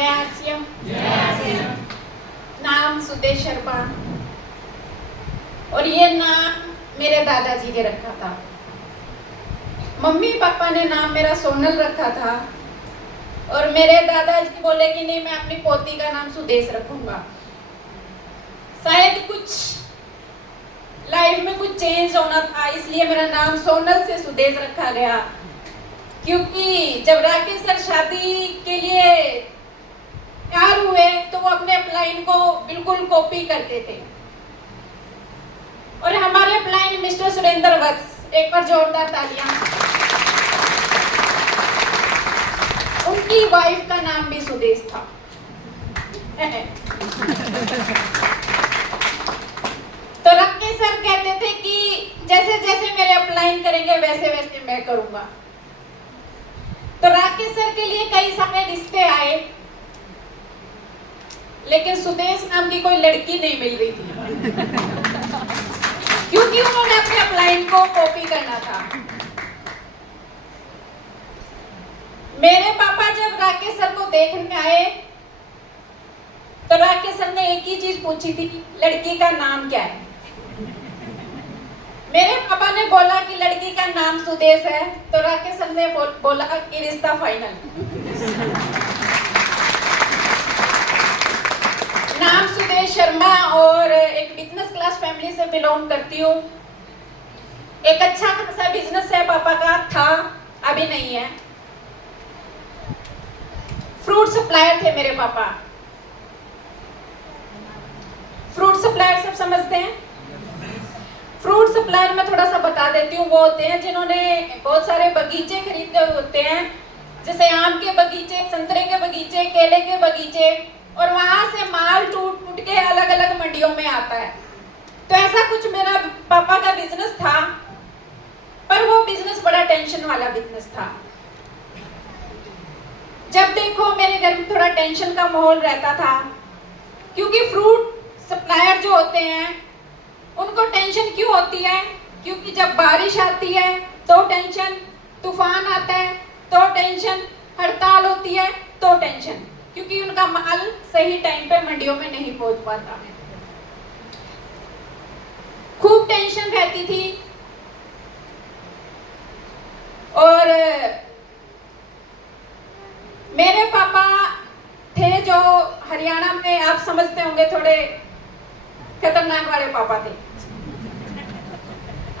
जय आसियम। नाम सुदेश शर्मा, और ये नाम मेरे दादाजी ने रखा था। मम्मी पापा ने नाम मेरा सोनल रखा था, और मेरे दादाजी बोले कि नहीं, मैं अपनी पोती का नाम सुदेश रखूंगा। शायद कुछ लाइफ में कुछ चेंज होना था, इसलिए मेरा नाम सोनल से सुदेश रखा गया। क्योंकि जब राकेश सर शादी के लिए तैयार हुए तो वो अपने अपलाइन को बिल्कुल कॉपी करते थे, और हमारे अपलाइन मिस्टर सुरेंद्र वत्स, एक बार जोरदार तालियां। उनकी वाइफ का नाम भी सुदेश था। तो राकेश सर कहते थे कि जैसे जैसे मेरे अपलाइन करेंगे वैसे वैसे मैं करूंगा। तो राकेश सर के लिए कई सारे रिश्ते आए, लेकिन सुदेश नाम की कोई लड़की नहीं मिल रही थी, क्योंकि उन्होंने अपने अपलाइन को कॉपी करना था। मेरे पापा जब राकेश सर को देखने आए तो राकेश सर ने एक ही चीज पूछी थी, लड़की का नाम क्या है? मेरे पापा ने बोला कि लड़की का नाम सुदेश है, तो राकेश सर ने बोला कि रिश्ता फाइनल। नाम सुदेश शर्मा, और एक बिजनेस क्लास फैमिली से बिलोंग करती हूँ। एक अच्छा खासा बिजनेस है पापा का, था, अभी नहीं है। फ्रूट सप्लायर थे मेरे पापा। फ्रूट सप्लायर सब समझते हैं? फ्रूट सप्लायर में थोड़ा सा बता देती हूँ। वो होते हैं जिन्होंने बहुत सारे बगीचे खरीदे होते हैं, जैसे आम के बगीचे, संतरे के बगीचे, केले के बगीचे, और वहां से माल टूट टूट के अलग अलग मंडियों में आता है। तो ऐसा कुछ मेरा पापा का बिजनेस था, पर वो बिजनेस बड़ा टेंशन वाला बिजनेस था। जब देखो मेरे घर में थोड़ा टेंशन का माहौल रहता था, क्योंकि फ्रूट सप्लायर जो होते हैं उनको टेंशन क्यों होती है? क्योंकि जब बारिश आती है तो टेंशन, तूफान आता है तो टेंशन, हड़ताल होती है तो टेंशन, क्योंकि उनका माल सही टाइम पे मंडियों में नहीं पहुंच पाता। खूब टेंशन रहती थी। और मेरे पापा थे जो हरियाणा में, आप समझते होंगे, थोड़े खतरनाक वाले पापा थे।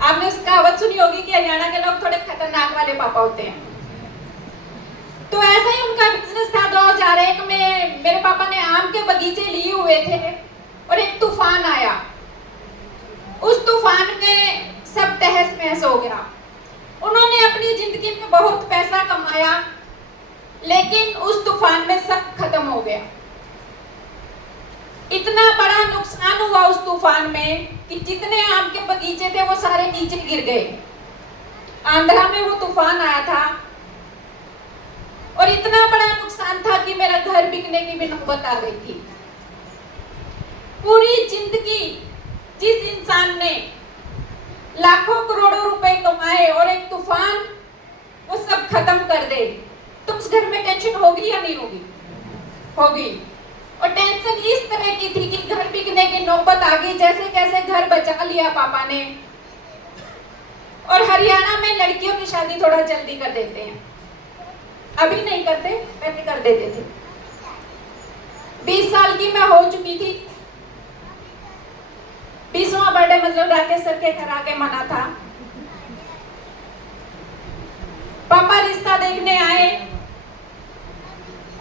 आपने उस कहावत सुनी होगी कि हरियाणा के लोग थोड़े खतरनाक वाले पापा होते हैं। तो ऐसा ही उनका बिजनेस था। 2001 में मेरे पापा ने आम के बगीचे लिए हुए थे, और एक तूफान आया। उस तूफान में सब तहस महस हो गया। उन्होंने अपनी जिंदगी में बहुत पैसा कमाया, लेकिन उस तूफान में सब खत्म हो गया। इतना बड़ा नुकसान हुआ उस तूफान में कि जितने आम के बगीचे थे वो सारे नीचे गिर गए। आंध्रा में वो तूफान आया था, और इतना बड़ा नुकसान था कि मेरा घर बिकने की भी नौबत आ गई थी। पूरी जिंदगी जिस इंसान ने लाखों करोड़ों रुपए कमाए और एक तूफान वो सब खत्म कर दे, तो उस घर में टेंशन होगी या नहीं होगी? होगी। और टेंशन इस तरह की थी कि घर बिकने की नौबत आ गई। जैसे कैसे घर बचा लिया पापा ने, और हरियाणा में लड़कियों की शादी थोड़ा जल्दी कर देते हैं। अभी नहीं करते, पहले कर देते थे। 20 साल की मैं हो चुकी थी। 20वां बर्थडे मतलब राकेश सर के घर आके मना था। पापा रिश्ता देखने आए,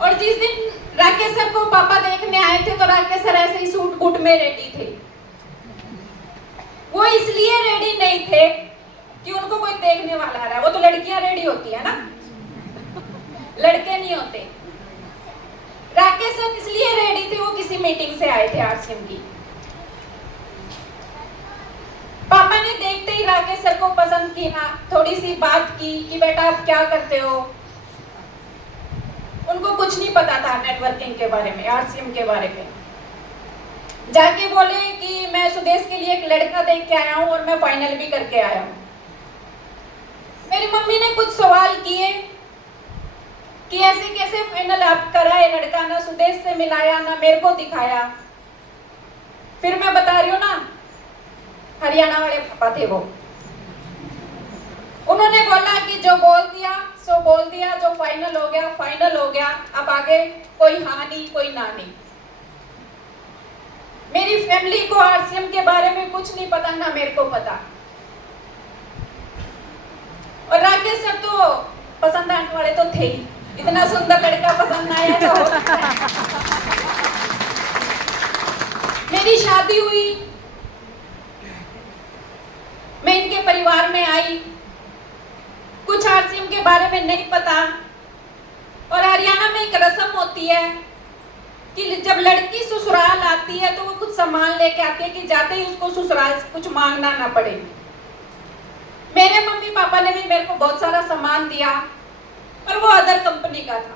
और जिस दिन राकेश सर को पापा देखने आए थे तो राकेश सर ऐसे ही सूट बूट में रेडी थे। वो इसलिए रेडी नहीं थे कि उनको कोई देखने वाला आ रहा है। वो तो लड़कियां रेडी होती है ना, लड़के नहीं होते। राकेश सर इसलिए रेडी थे, वो किसी मीटिंग से आए थे आरसीएम की। पापा ने देखते ही राकेश सर को पसंद किया, थोड़ी सी बात की कि बेटा आप क्या करते हो। उनको कुछ नहीं पता था नेटवर्किंग के बारे में, आरसीएम के बारे में। जाके बोले कि मैं सुदेश के लिए एक लड़का देख के आया हूँ और मैं फाइनल भी करके आया हूँ। मेरी मम्मी ने कुछ सवाल किए कि ऐसे कैसे फाइनल आप कर दोबारा ये लड़का ना सुदेश से मिलाया ना मेरे को दिखाया। फिर मैं बता रही हूँ ना, हरियाणा वाले पापा थे वो, उन्होंने बोला कि जो बोल दिया सो बोल दिया, जो फाइनल हो गया फाइनल हो गया, अब आगे कोई हाँ नहीं कोई ना नहीं। मेरी फैमिली को आरसीएम के बारे में कुछ नहीं पता, ना मेरे को पता। और राकेश सर तो पसंद आने वाले तो थे ही, इतना सुंदर लड़का पसंद आया ऐसा हो सकता है। मेरी शादी हुई, मैं इनके परिवार में आई, कुछ आरसीएम के बारे में नहीं पता। और हरियाणा में एक रस्म होती है कि जब लड़की ससुराल आती है तो वो कुछ सामान लेके आती है कि जाते ही उसको ससुराल से कुछ मांगना ना पड़े। मेरे मम्मी पापा ने भी मेरे को बहुत सारा सामान दिया, पर वो अदर कंपनी का था,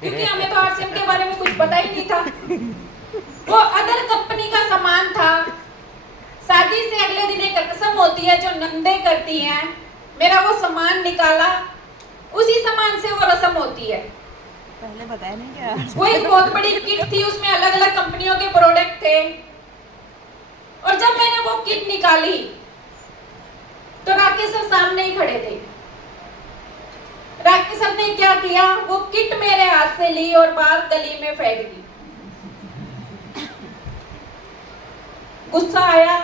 क्योंकि हमें तो आरसीएम के बारे में कुछ पता ही नहीं था। वो अदर कंपनी का सामान था। शादी से अगले दिन एक रस्म होती है जो नंदे करती हैं, मेरा वो सामान निकाला, उसी सामान से वो रस्म होती है। पहले बताया नहीं क्या? वो एक बहुत बड़ी किट थी, उसमें अलग अलग कंपनियों के प्रोडक्ट थे। और जब मैंने वो किट निकाली तो राकेश सर सामने ही खड़े थे। राकेश सर ने क्या किया, वो किट मेरे हाथ से ली और बाहर गली में फेंक दी। गुस्सा आया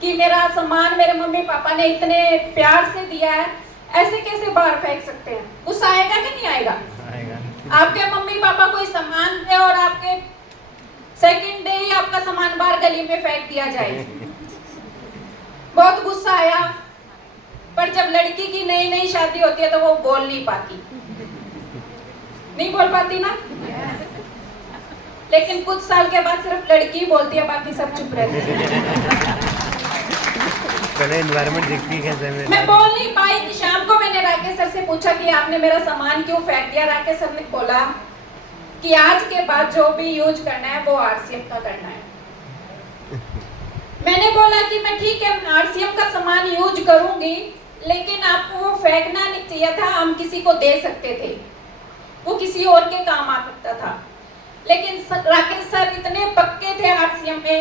कि मेरा सामान मेरे मम्मी पापा ने इतने प्यार से दिया है, ऐसे कैसे बाहर फेंक सकते हैं। गुस्सा आएगा कि नहीं आएगा? आपके मम्मी पापा कोई सामान दे और आपके सेकंड डे ही आपका सामान बाहर गली में फेंक दिया जाए। बहुत गुस्सा आया, पर जब लड़की की नई नई शादी होती है तो वो बोल नहीं पाती, नहीं बोल पाती ना। लेकिन कुछ साल के बाद सिर्फ लड़की बोलती है, बाकी सब चुप रहते हैं। पहले एनवायरनमेंट देखती है कैसे। मैं बोल नहीं पाई कि शाम को मैंने राकेश सर से पूछा कि आपने मेरा सामान क्यों फेंक दिया। राकेश सर ने बोला कि आज के बाद जो भी यूज करना है वो आरसीएम का करना है। मैंने बोला कि मैं ठीक है आरसीएम का सामान यूज करूंगी, लेकिन आपको वो फेंकना नहीं चाहिए था, हम किसी को दे सकते थे, वो किसी और के काम आ सकता था। लेकिन राकेश सर इतने पक्के थे आरसीएम में,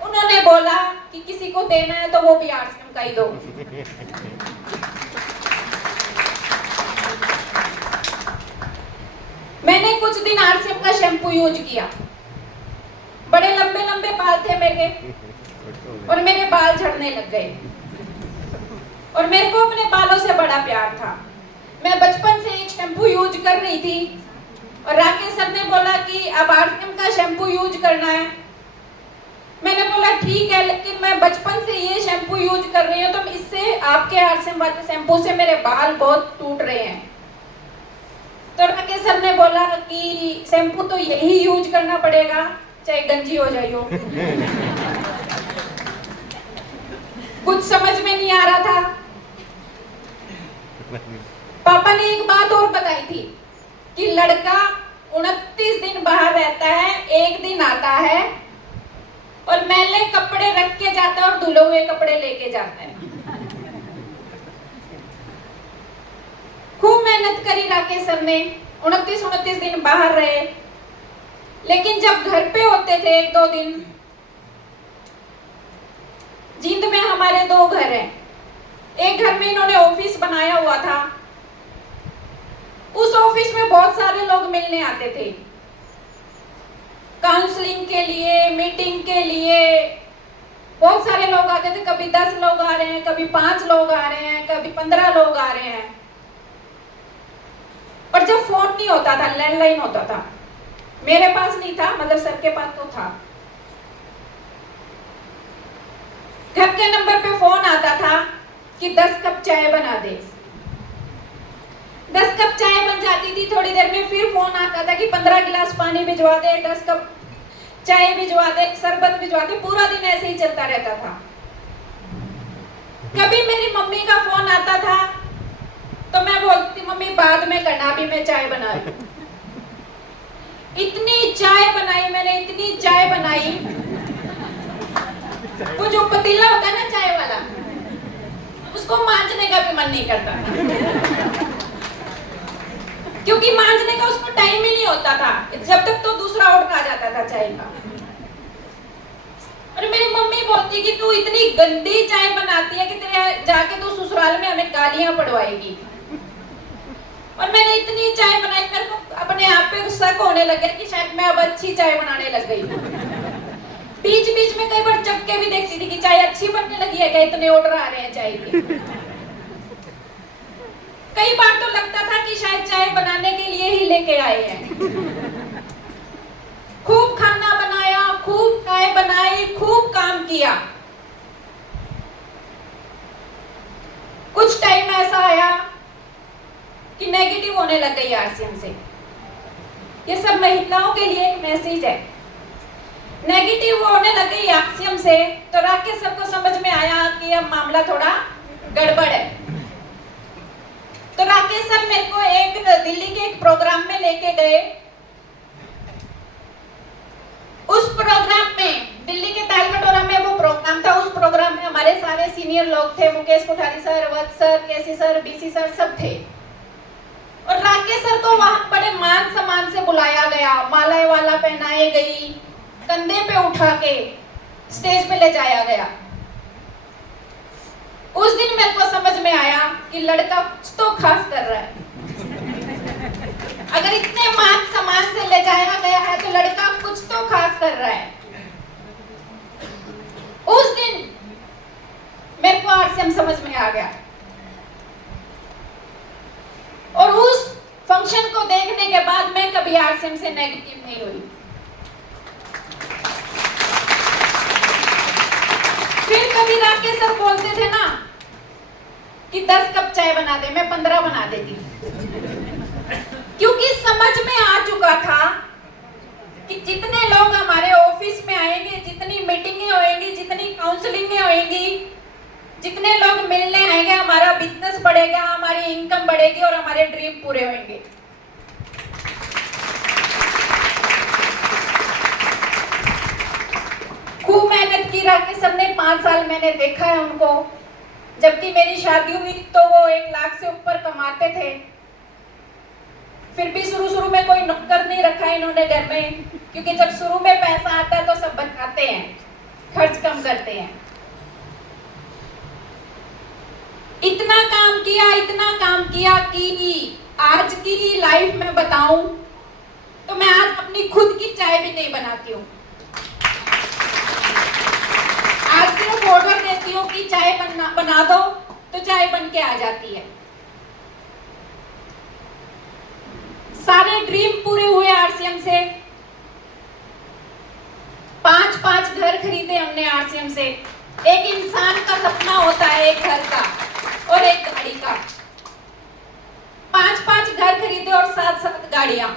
उन्होंने बोला कि किसी को देना है तो वो भी आरसीएम का ही दो। मैंने कुछ दिन आरसीएम का शैम्पू यूज किया। बड़े लंबे लंबे बाल थे मेरे और मेरे बाल झड़ने लग गए, और मेरे को अपने बालों से बड़ा प्यार था। मैं बचपन से एक शैम्पू यूज कर रही थी और राकेश सर ने बोला कि अब आरसीएम का शैम्पू यूज करना है। मैंने बोला ठीक है, लेकिन मैं बचपन से ये शैम्पू यूज कर रही हूँ, तो इससे आपके आरसीएम वाले शैम्पू से मेरे बाल बहुत टूट रहे हैं। तो राकेश सर ने बोला कि शैम्पू तो यही यूज करना पड़ेगा, चाहे गंजी हो जाइयो। कुछ समझ में नहीं आ रहा था। पापा ने एक बात और बताई थी कि लड़का 29 दिन बाहर रहता है, एक दिन आता है और मैले कपड़े रख के जाता है और धुले हुए कपड़े लेके जाता है। खूब मेहनत करी राकेश सर ने, 29 दिन बाहर रहे। लेकिन जब घर पे होते थे एक दो दिन, जींद में हमारे 2 घर हैं, एक घर में इन्होंने ऑफिस बनाया हुआ था। उस ऑफिस में बहुत सारे लोग मिलने आते थे, काउंसलिंग के लिए, मीटिंग के लिए बहुत सारे लोग आते थे। कभी 10 लोग आ रहे हैं, कभी 5 लोग आ रहे हैं, कभी 15 लोग आ रहे हैं। और जब फोन नहीं होता था, लैंडलाइन होता था, मेरे पास नहीं था, मतलब सर के पास तो था। घर के नंबर पे फोन आता था कि 10 कप चाय बना दे। 10 कप चाय बन जाती थी, थोड़ी देर में फिर फोन आता था कि 15 गिलास पानी भिजवा दे, 10 कप चाय भिजवा दे, शरबत भिजवा दे। पूरा दिन ऐसे ही चलता रहता था। कभी मेरी मम्मी का फोन आता था तो मैं बोलती मम्मी बाद में करना, अभी मैं चाय बना रही हूं। इतनी चाय बनाई मैंने, इतनी चाय बनाई, वो जो पतीला होता है ना चाय वाला, उसको मांजने का भी मन नहीं करता। क्योंकि मांझने का उसको टाइम ही नहीं होता था, जब तक तो दूसरा ऑर्डर आ जाता था चाय का। और मेरी मम्मी बोलती कि तू इतनी गंदी चाय बनाती है कि तेरे जाके तू ससुराल में हमें गालियां पड़वाएगी। और मैंने इतनी चाय बनाई, मेरे को अपने आप पे शक होने लग गया कि शायद मैं अब अच्छी चाय बनाने लग गई। बीच बीच में कई बार चक्के भी देखती थी कि चाय अच्छी बनने लगी है क्या, इतने ऑर्डर आ रहे हैं चाय के। कई बार तो लगता था कि शायद चाय बनाने के लिए ही लेके आए हैं। खूब खाना बनाया, खूब चाय बनाई, खूब काम किया। कुछ टाइम ऐसा आया कि नेगेटिव होने लग गई आरसीएम से। ये सब महिलाओं के लिए एक मैसेज है। नेगेटिव होने लग गई आरसीएम से, तो राकेश सर को समझ में आया कि अब मामला थोड़ा गड़बड़ है। तो राकेश सर मेरे को एक दिल्ली के एक प्रोग्राम में लेके गए। उस प्रोग्राम में, दिल्ली के तालकटोरा में वो प्रोग्राम था, उस प्रोग्राम में हमारे सारे सीनियर लोग थे, मुकेश कोठारी सर, वत्स सर, केसी सर, बीसी सर, सब थे। और राकेश सर को वहां बड़े मान सम्मान से बुलाया गया, मालाएं वाला पहनाई गई, कंधे पे उठा के स्टेज पे ले जाया गया। उस दिन मेरे को समझ में आया कि लड़का कुछ तो खास कर रहा है। अगर इतने मान सम्मान से ले जाया गया है तो लड़का कुछ तो खास कर रहा है। उस दिन मेरे को आरसीएम समझ में आ गया। और उस फंक्शन को देखने के बाद मैं कभी आरसीएम से नेगेटिव नहीं हुई। फिर कभी राकेश सर बोलते थे ना कि 10 कप चाय बना दे, मैं 15 बना देती, क्योंकि समझ में आ चुका था कि जितने लोग हमारे ऑफिस में आएंगे, जितनी मीटिंगें होएंगी, जितनी काउंसलिंगें होएंगी, जितने लोग मिलने आएंगे, हमारा बिजनेस बढ़ेगा, हमारी इनकम बढ़ेगी और हमारे ड्रीम पूरे होंगे। खूब मेहनत की राकेश सर ने, 5 साल मैंने देखा है उनको। जबकि मेरी शादी हुई तो वो 1 लाख से ऊपर कमाते थे, फिर भी शुरू में कोई नौकर नहीं रखा इन्होंने घर में, क्योंकि जब शुरू में पैसा आता है तो सब बचाते हैं, खर्च कम करते हैं। इतना काम किया कि आज की लाइफ में बताऊं तो मैं आज अपनी खुद की चाय भी नहीं बनाती हूँ। आज सिर्फ ऑर्डर देती हूँ कि चाय बना दो तो चाय बन के आ जाती है। सारे ड्रीम पूरे हुए आरसीएम से। 5-5 घर खरीदे हमने आरसीएम से। एक इंसान का सपना होता है एक घर का और एक गाड़ी का। 5-5 घर खरीदे और 7-7 गाड़ियां।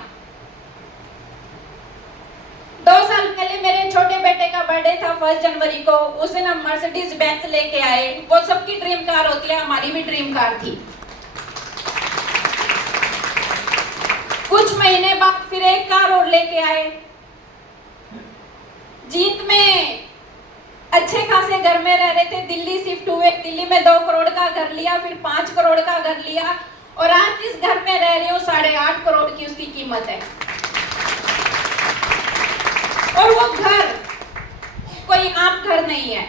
2 साल पहले मेरे छोटे बेटे का बर्थडे था 1 जनवरी को। उस दिन हम मर्सिडीज बेंज लेके आए। वो सबकी ड्रीम कार होती है, हमारी भी ड्रीम कार थी। कुछ महीने बाद फिर एक कार और लेके आए। जीत में अच्छे खासे घर में रह रहे थे, दिल्ली शिफ्ट हुए। दिल्ली में 2 करोड़ का घर लिया, फिर 5 करोड़ का घर लिया और आज जिस घर में रह रही हूँ 8.5 करोड़ की उसकी कीमत है। और वो घर कोई आम घर नहीं है।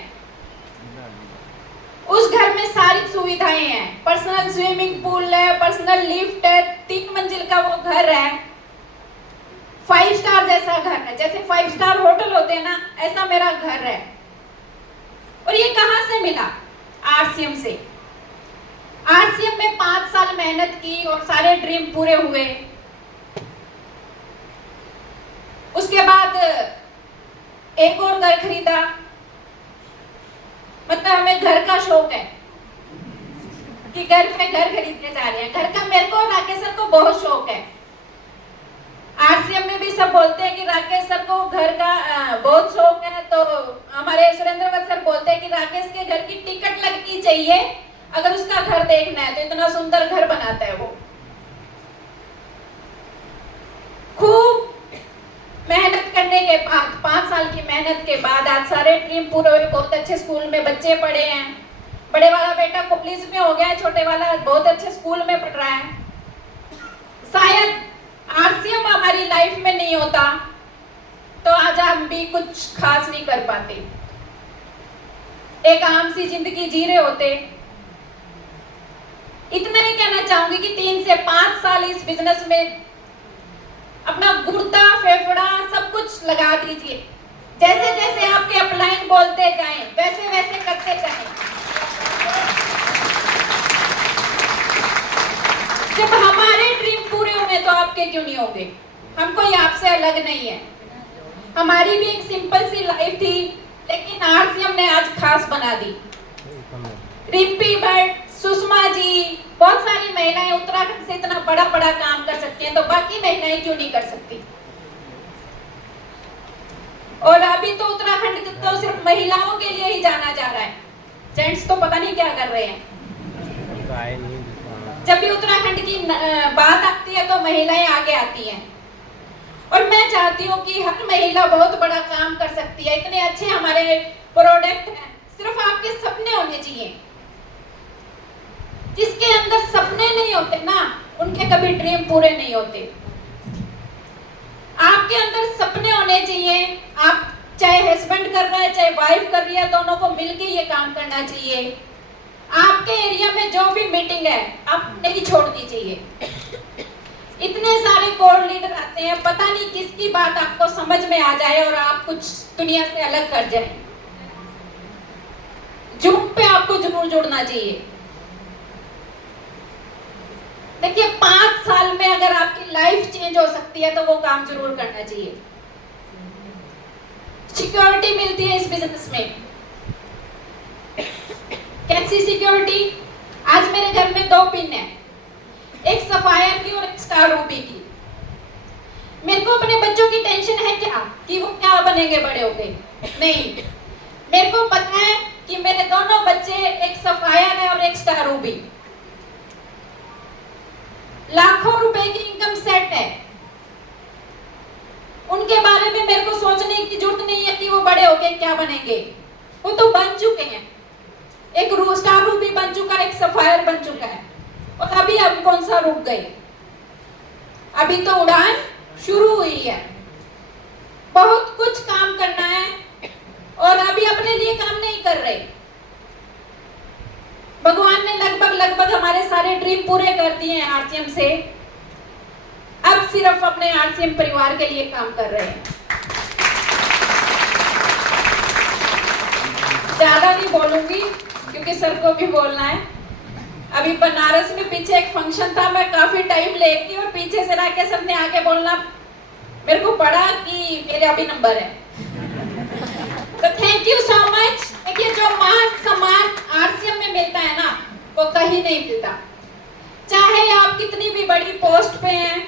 उस घर में सारी सुविधाएं हैं। पर्सनल स्विमिंग पूल है, पर्सनल लिफ्ट है, 3 मंजिल का वो घर है। 5 स्टार जैसा घर है, जैसे 5 स्टार होटल होते हैं ना, ऐसा मेरा घर है। और ये कहां से मिला? आरसीएम से। आरसीएम में 5 साल मेहनत की और सारे ड्रीम पूरे हुए। उसके बाद एक और घर खरीदा। मतलब हमें घर का शौक है कि घर पे घर खरीदने जा रहे हैं। घर का मेरे को और राकेश सर को बहुत शौक है। आरसीएम में भी सब बोलते हैं कि राकेश सर को घर का बहुत शौक है। तो हमारे सुरेंद्र वत्स सर बोलते हैं कि राकेश के घर की टिकट लगनी चाहिए अगर उसका घर देखना है, तो इतना सुंदर घर बनाता है वो। खूब मेहनत करने के बाद, 5 साल की मेहनत के बाद आज सारे ड्रीम पूरे हुए। बहुत अच्छे स्कूल में बच्चे पढ़े हैं। बड़े वाला बेटा पुलिस में हो गया है, छोटे वाला बहुत अच्छे स्कूल में पढ़ रहा है। शायद आरसीएम हमारी लाइफ में नहीं होता तो आज हम भी कुछ खास नहीं कर पाते, एक आम सी जिंदगी जी रहे होते। इतना ही कहना चाहूंगी कि 3 से 5 साल इस बिजनेस में अपना गुर्दा फेफड़ा सब कुछ लगा दीजिए। जैसे जैसे आपके अपलाइन बोलते जाएं वैसे वैसे करते जाएं। जब हमारे ड्रीम पूरे होंगे तो आपके क्यों नहीं होंगे? हम कोई आपसे अलग नहीं है। हमारी भी एक सिंपल सी लाइफ थी, लेकिन आरसीएम ने आज खास बना दी। रिम्पी भट्ट, सुषमा जी, बहुत सारी महिलाएं उत्तराखंड से इतना बड़ा बड़ा काम कर सकती हैं, तो बाकी महिलाएं क्यों नहीं कर सकती? और अभी तो उत्तराखंड तो सिर्फ महिलाओं के लिए ही जाना जा रहा है, जेंट्स तो पता नहीं क्या कर रहे हैं। जब भी उत्तराखंड की बात आती है तो महिलाएं आगे आती हैं, और मैं चाहती हूँ कि हर महिला बहुत बड़ा काम कर सकती है। इतने अच्छे हमारे प्रोडक्ट हैं, सिर्फ आपके सपने होने चाहिए। जिसके अंदर सपने नहीं होते ना, उनके कभी ड्रीम पूरे नहीं होते। आपके अंदर सपने होने चाहिए। आप चाहे हस्बैंड कर रहा है चाहे वाइफ कर रही है, दोनों को मिलके ये काम करना चाहिए। आपके एरिया में जो भी मीटिंग है आप नहीं छोड़नी चाहिए। इतने सारे कोर लीडर आते हैं, पता नहीं किसकी बात आपको समझ में आ जाए और आप कुछ दुनिया से अलग कर जाए। जूम पे आपको जरूर जुड़ना चाहिए। देखिए 5 साल में अगर आपकी लाइफ चेंज हो सकती है तो वो काम जरूर करना चाहिए। सिक्योरिटी मिलती है इस बिजनेस में। कैसी सिक्योरिटी? आज मेरे घर में 2 पिन है, एक सफायर की और एक स्टार रूबी की। मेरे को अपने बच्चों की टेंशन है क्या कि वो क्या बनेंगे बड़े होके? नहीं, मेरे को पता है कि मेरे दोनों बच्चे, एक सफायर है और एक स्टार रूबी, लाखों रुपए की इनकम सेट है। उनके बारे में मेरे को सोचने की जरूरत नहीं है कि वो बड़े होके क्या बनेंगे, वो तो बन चुके हैं। एक स्टार रूबी बन चुका है, एक सफायर बन चुका है, और अभी अब कौन सा रुक गई? अभी तो उड़ान शुरू हुई है। बहुत कुछ काम करना है और अभी अपने लिए काम नहीं कर रहे। भगवान ने लगभग हमारे सारे ड्रीम पूरे कर दिए हैं आरसीएम से। अब सिर्फ अपने आरसीएम परिवार के लिए काम कर रहे हैं। ज्यादा नहीं बोलूंगी क्योंकि सर को भी बोलना है। अभी बनारस में पीछे एक फंक्शन था, मैं काफी टाइम लेके और पीछे से राकेश सर ने आके बोलना मेरे को पड़ा कि मेरे अभी नंबर है। तो थैंक यू सो मच। देखिए जो मान सम्मान आरसीएम में मिलता है ना, वो कहीं नहीं मिलता। चाहे आप कितनी भी बड़ी पोस्ट पे हैं,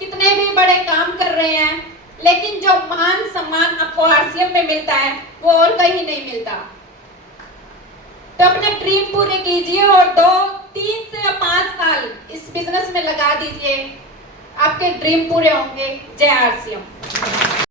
कितने भी बड़े काम कर रहे हैं, लेकिन जो मान सम्मान आपको आरसीएम में मिलता है वो और कहीं नहीं मिलता। तो अपने ड्रीम पूरे कीजिए और 2, 3 से 5 साल इस बिजनेस में लगा दीजिए, आपके ड्रीम पूरे होंगे। जय आरसीएम।